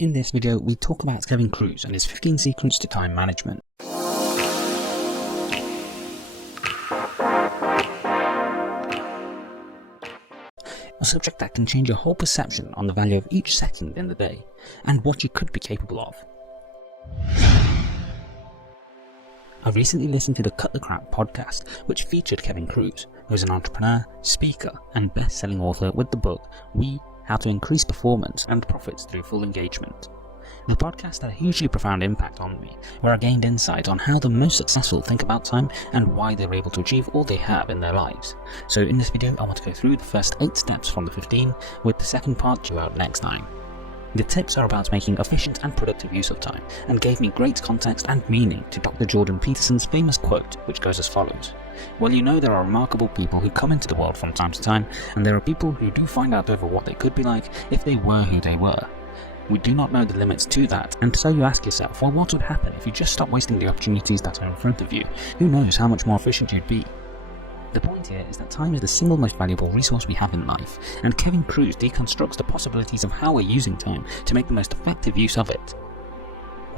In this video, we talk about Kevin Kruse and his 15 secrets to time management. A subject that can change your whole perception on the value of each second in the day, and what you could be capable of. I recently listened to the Cut the Crap podcast, which featured Kevin Kruse, who is an entrepreneur, speaker, and best-selling author with the book How to Increase Performance and Profits Through Full Engagement. The podcast had a hugely profound impact on me, where I gained insight on how the most successful think about time and why they're able to achieve all they have in their lives. So in this video, I want to go through the first 8 steps from the 15, with the second part due out next time. The tips are about making efficient and productive use of time, and gave me great context and meaning to Dr. Jordan Peterson's famous quote, which goes as follows. Well, you know, there are remarkable people who come into the world from time to time, and there are people who do find out over what they could be like if they were who they were. We do not know the limits to that, and so you ask yourself, well, what would happen if you just stopped wasting the opportunities that are in front of you? Who knows how much more efficient you'd be? The point here is that time is the single most valuable resource we have in life, and Kevin Kruse deconstructs the possibilities of how we're using time to make the most effective use of it.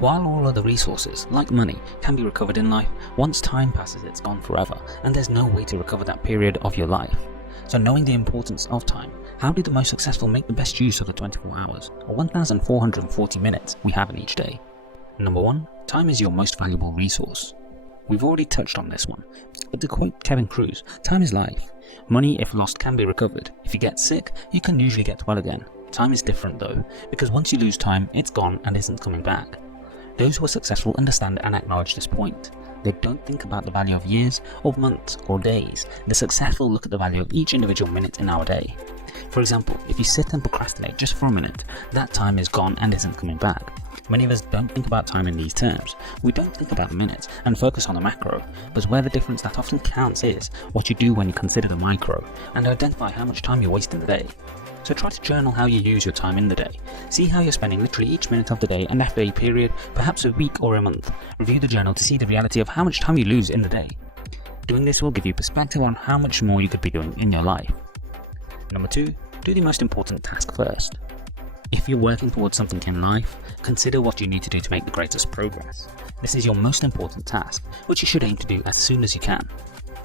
While all other resources, like money, can be recovered in life, once time passes it's gone forever, and there's no way to recover that period of your life. So knowing the importance of time, how do the most successful make the best use of the 24 hours, or 1,440 minutes we have in each day? Number 1. Time is your most valuable resource. We've already touched on this one, but to quote Kevin Kruse, time is life. Money, if lost, can be recovered. If you get sick, you can usually get well again. Time is different though, because once you lose time, it's gone and isn't coming back. Those who are successful understand and acknowledge this point. They don't think about the value of years, or months, or days. The successful look at the value of each individual minute in our day. For example, if you sit and procrastinate just for a minute, that time is gone and isn't coming back. Many of us don't think about time in these terms. We don't think about the minutes and focus on the macro, but where the difference that often counts is what you do when you consider the micro, and identify how much time you waste in the day. So try to journal how you use your time in the day. See how you're spending literally each minute of the day, and after a period, perhaps a week or a month. Review the journal to see the reality of how much time you lose in the day. Doing this will give you perspective on how much more you could be doing in your life. Number 2, do the most important task first. If you're working towards something in life, consider what you need to do to make the greatest progress. This is your most important task, which you should aim to do as soon as you can.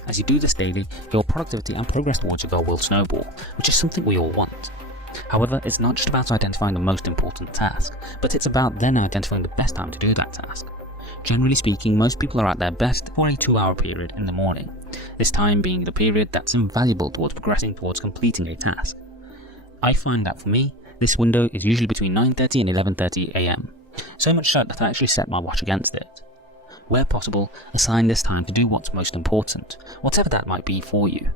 As you do this daily, your productivity and progress towards your goal will snowball, which is something we all want. However, it's not just about identifying the most important task, but it's about then identifying the best time to do that task. Generally speaking, most people are at their best for a 2-hour period in the morning, this time being the period that's invaluable towards progressing towards completing a task. I find that for me, this window is usually between 9:30 and 11:30 AM, so much so that I actually set my watch against it. Where possible, assign this time to do what's most important, whatever that might be for you.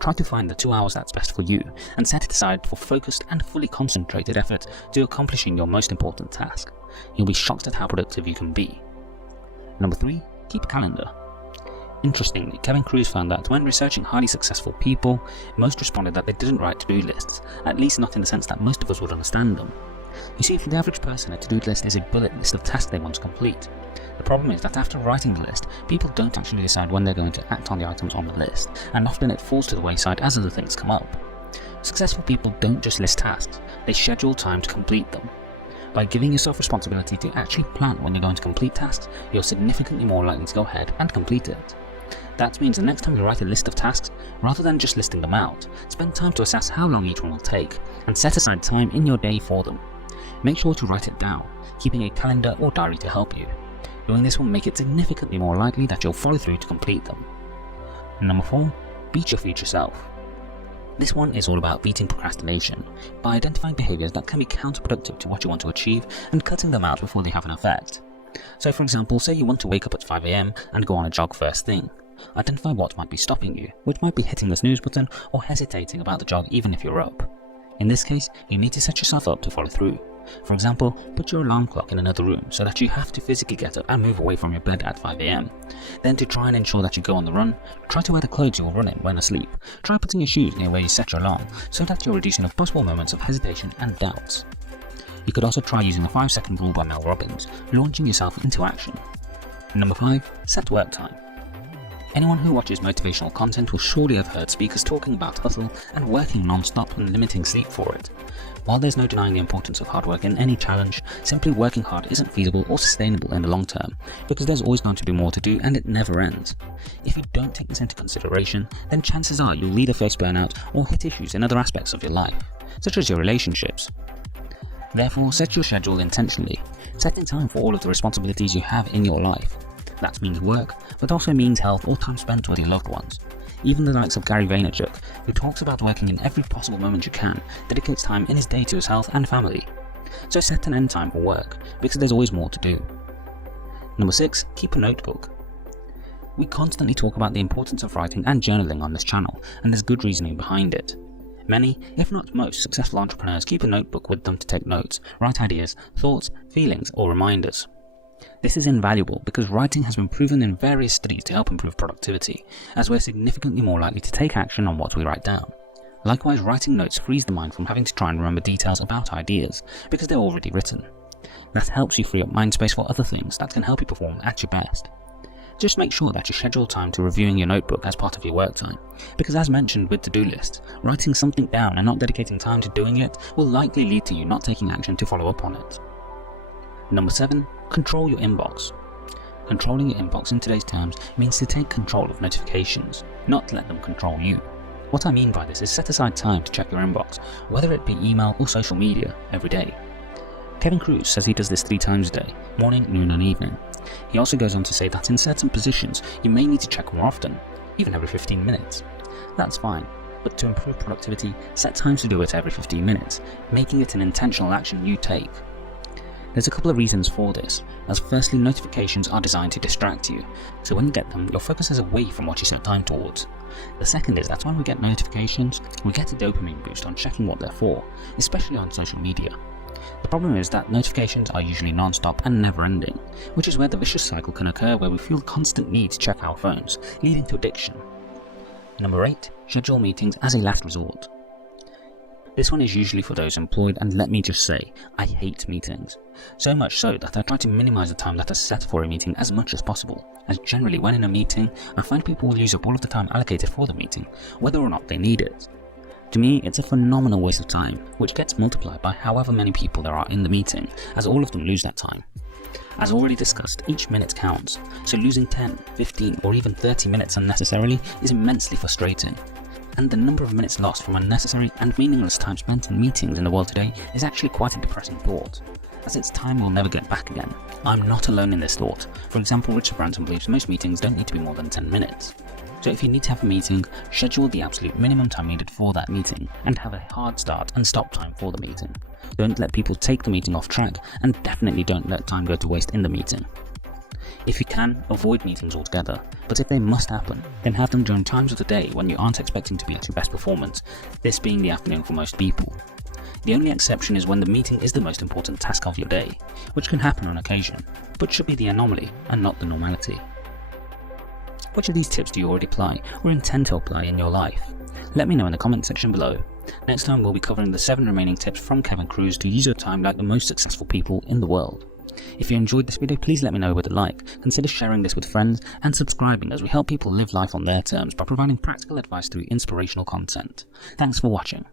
Try to find the 2 hours that's best for you, and set it aside for focused and fully concentrated effort to accomplishing your most important task. You'll be shocked at how productive you can be. Number 3, keep a calendar. Interestingly, Kevin Kruse found that when researching highly successful people, most responded that they didn't write to-do lists, at least not in the sense that most of us would understand them. You see, for the average person, a to-do list is a bullet list of tasks they want to complete. The problem is that after writing the list, people don't actually decide when they're going to act on the items on the list, and often it falls to the wayside as other things come up. Successful people don't just list tasks, they schedule time to complete them. By giving yourself responsibility to actually plan when you're going to complete tasks, you're significantly more likely to go ahead and complete it. That means the next time you write a list of tasks, rather than just listing them out, spend time to assess how long each one will take, and set aside time in your day for them. Make sure to write it down, keeping a calendar or diary to help you. Doing this will make it significantly more likely that you'll follow through to complete them. Number 4, beat your future self. This one is all about beating procrastination, by identifying behaviours that can be counterproductive to what you want to achieve and cutting them out before they have an effect. So for example, say you want to wake up at 5 AM and go on a jog first thing. Identify what might be stopping you, which might be hitting the snooze button or hesitating about the jog even if you're up. In this case, you need to set yourself up to follow through. For example, put your alarm clock in another room so that you have to physically get up and move away from your bed at 5 AM. Then to try and ensure that you go on the run, try to wear the clothes you'll run in when asleep. Try putting your shoes near where you set your alarm so that you're reducing the possible moments of hesitation and doubts. You could also try using the 5-second rule by Mel Robbins, launching yourself into action. Number 5, set work time. Anyone who watches motivational content will surely have heard speakers talking about hustle and working non-stop and limiting sleep for it. While there's no denying the importance of hard work in any challenge, simply working hard isn't feasible or sustainable in the long term, because there's always going to be more to do and it never ends. If you don't take this into consideration, then chances are you'll either face burnout or hit issues in other aspects of your life, such as your relationships. Therefore, set your schedule intentionally, setting time for all of the responsibilities you have in your life. That means work, but also means health or time spent with your loved ones. Even the likes of Gary Vaynerchuk, who talks about working in every possible moment you can, dedicates time in his day to his health and family. So set an end time for work, because there's always more to do. Number 6. Keep a notebook. We constantly talk about the importance of writing and journaling on this channel, and there's good reasoning behind it. Many, if not most, successful entrepreneurs keep a notebook with them to take notes, write ideas, thoughts, feelings, or reminders. This is invaluable because writing has been proven in various studies to help improve productivity, as we're significantly more likely to take action on what we write down. Likewise, writing notes frees the mind from having to try and remember details about ideas, because they're already written. That helps you free up mind space for other things that can help you perform at your best. Just make sure that you schedule time to reviewing your notebook as part of your work time, because as mentioned with to-do lists, writing something down and not dedicating time to doing it will likely lead to you not taking action to follow up on it. Number 7. Control your inbox. Controlling your inbox in today's terms means to take control of notifications, not let them control you. What I mean by this is set aside time to check your inbox, whether it be email or social media, every day. Kevin Cruz says he does this 3 times a day, morning, noon and evening. He also goes on to say that in certain positions you may need to check more often, even every 15 minutes. That's fine, but to improve productivity, set times to do it every 15 minutes, making it an intentional action you take. There's a couple of reasons for this, as firstly, notifications are designed to distract you, so when you get them, your focus is away from what you set time towards. The second is that when we get notifications, we get a dopamine boost on checking what they're for, especially on social media. The problem is that notifications are usually non-stop and never-ending, which is where the vicious cycle can occur where we feel the constant need to check our phones, leading to addiction. Number 8. Schedule meetings as a last resort. This one is usually for those employed, and let me just say, I hate meetings. So much so that I try to minimize the time that is set for a meeting as much as possible, as generally when in a meeting, I find people will use up all of the time allocated for the meeting, whether or not they need it. To me, it's a phenomenal waste of time, which gets multiplied by however many people there are in the meeting, as all of them lose that time. As already discussed, each minute counts, so losing 10, 15 or even 30 minutes unnecessarily is immensely frustrating. And the number of minutes lost from unnecessary and meaningless time spent in meetings in the world today is actually quite a depressing thought, as it's time we'll never get back again. I'm not alone in this thought. For example, Richard Branson believes most meetings don't need to be more than 10 minutes. So if you need to have a meeting, schedule the absolute minimum time needed for that meeting, and have a hard start and stop time for the meeting. Don't let people take the meeting off track, and definitely don't let time go to waste in the meeting. If you can, avoid meetings altogether, but if they must happen, then have them during times of the day when you aren't expecting to be at your best performance, this being the afternoon for most people. The only exception is when the meeting is the most important task of your day, which can happen on occasion, but should be the anomaly and not the normality. Which of these tips do you already apply or intend to apply in your life? Let me know in the comment section below. Next time we'll be covering the 7 remaining tips from Kevin Cruz to use your time like the most successful people in the world. If you enjoyed this video, please let me know with a like, consider sharing this with friends, and subscribing as we help people live life on their terms by providing practical advice through inspirational content. Thanks for watching.